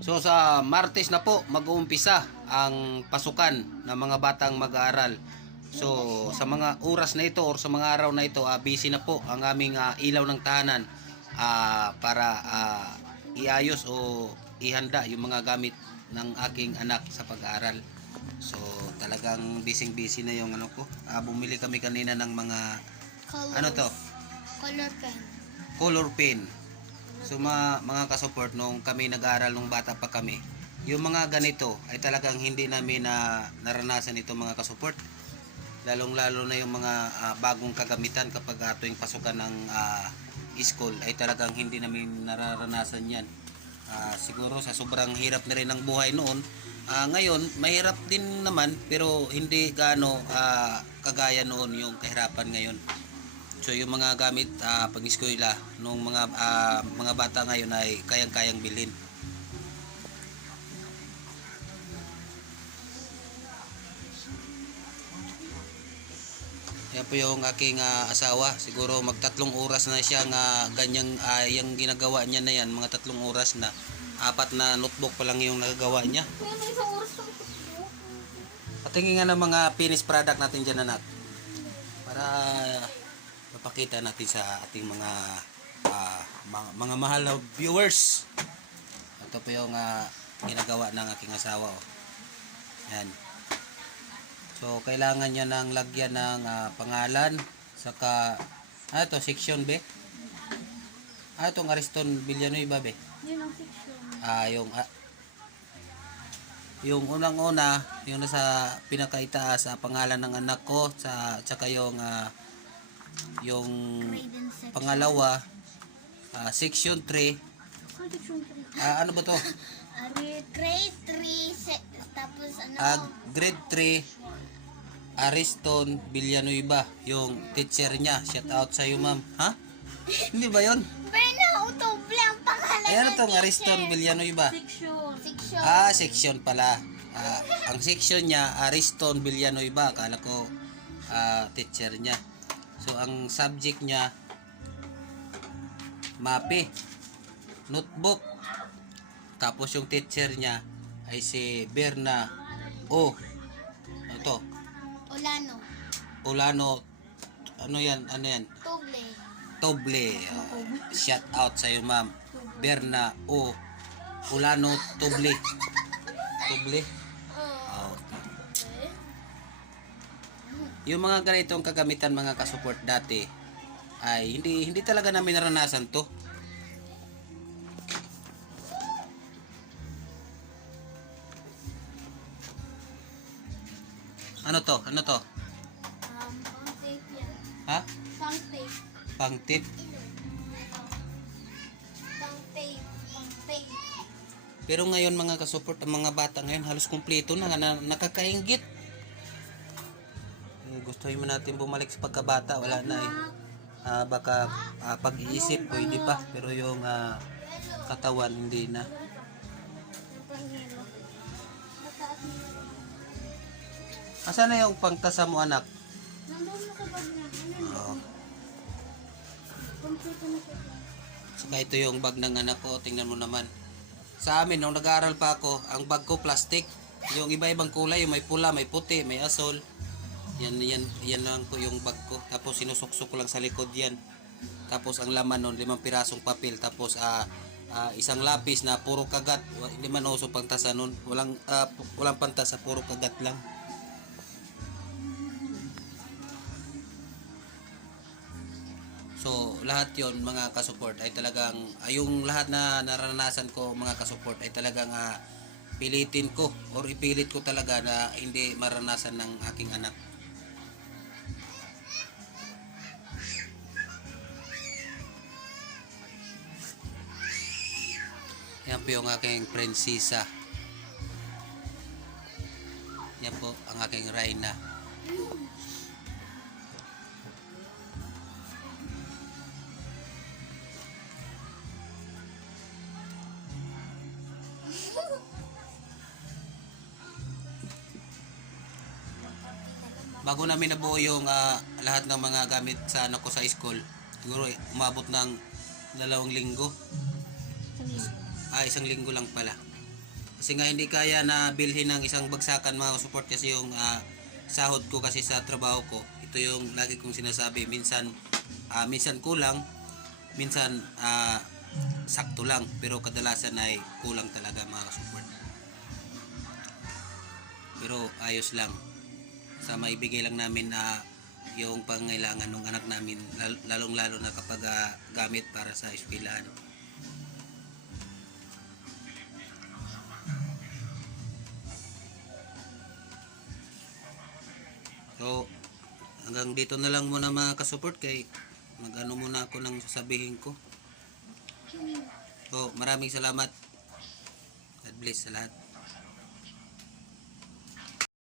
So sa Martes na po mag-uumpisa ang pasukan ng mga batang mag-aaral. So sa mga oras na ito or sa mga araw na ito, busy na po ang aming ilaw ng tahanan para iayos o ihanda yung mga gamit ng aking anak sa pag-aaral. So talagang busy na yung ano ko. Bumili kami kanina ng mga Colors. ano to? Color pen. Color pen. So mga ka-support, nung kami nag-aaral nung bata pa kami, yung mga ganito ay talagang hindi namin naranasan ito mga ka-support. Lalong-lalo na yung mga bagong kagamitan kapag tuwing pasukan ng school ay talagang hindi namin nararanasan yan. Siguro sa sobrang hirap na rin ng buhay noon, ngayon mahirap din naman pero hindi gaano kagaya noon yung kahirapan ngayon. So yung mga gamit pang-eskwela nung mga bata ngayon ay kayang-kayang bilhin. Yan po yung aking asawa. Siguro magtatlong oras na siya ganyang yung ginagawa niya na yan. Mga 3 oras na. 4 na notebook pa lang yung nagagawa niya. Ano isang oras lang ito? Patingin nga ng mga finished product natin dyan, anak. Para mapakita natin sa ating mga mahal na viewers. Ito po yung ginagawa ng aking asawa. Yan. So kailangan niya ng lagyan ng pangalan, saka ito section B. Itong Ariston Villanueva B. Yun ang section. Yung unang-una, yung nasa pinakaitaas, pangalan ng anak ko, saka yung Grade and section. pangalawa, section 3. Section 3. Ano ba to? Grade 3, tapos ano? Grade 3, Ariston Villanueva, yung teacher niya. Shout out sa iyo, ma'am. Ha? Hindi ba yun? Berna, utoble ang pangalan Ayan ng itong teacher. Ariston Villanueva. Section. Section. Section pala. Ang section niya, Ariston Villanueva. Akala ko teacher niya. So, ang subject niya, MAPE, notebook. Tapos yung teacher niya ay si Berna O. Ito, Olano. Ano yan? Toble. Toble. Shout out sa iyo, ma'am. Berna O. Olano Toble. Toble. Yung mga ganitong kagamitan mga ka-support dati ay hindi talaga namin naranasan to. Ano to? Pang tape yan. Ha? Pang tape. Pang-tip. Pang tape. Pero ngayon mga ka-support, ang mga bata ngayon halos kumpleto na, nakakainggit. Gusto mo natin bumalik sa pagkabata, wala na eh. Baka pag-iisip pwede pa, pero yung katawan hindi na. Asan na yung pangtasa mo, anak? Nandun na sa bag na. Oh. Kompleto na siya. Saka ito yung bag ng anak ko, tingnan mo naman. Sa amin, nung nag-aaral pa ako, ang bag ko plastic. Yung iba-ibang kulay, yung may pula, may puti, may asol. Yan lang po yung bag ko. Tapos sinusuksok ko lang sa likod yan. Tapos ang laman nun, 5 pirasong papel. Tapos isang lapis na puro kagat. Hindi man uso pangtasa nun. Walang pantasa, puro kagat lang. So lahat yon mga ka-support ay talagang yung lahat na naranasan ko mga ka-support ay talagang pilitin ko or ipilit ko talaga na hindi maranasan ng aking anak. Yan po yung aking prinsesa. Yan po ang aking Reyna. Bago namin nabuo yung lahat ng mga gamit sa anak ko sa school, siguro umabot ng 2 linggo. 1 linggo lang pala. Kasi nga hindi kaya na bilhin ng isang bagsakan mga support kasi yung sahod ko kasi sa trabaho ko. Ito yung lagi kong sinasabi, minsan kulang, minsan sakto lang, pero kadalasan ay kulang talaga mga support. Pero ayos lang. Sa maibigay lang namin yung pangailangan ng anak namin, lalong-lalo na kapag gamit para sa eskwelahan. So, hanggang dito na lang muna mga ka-support kay mag-ano muna ako ng sasabihin ko. So, maraming salamat. God bless sa lahat.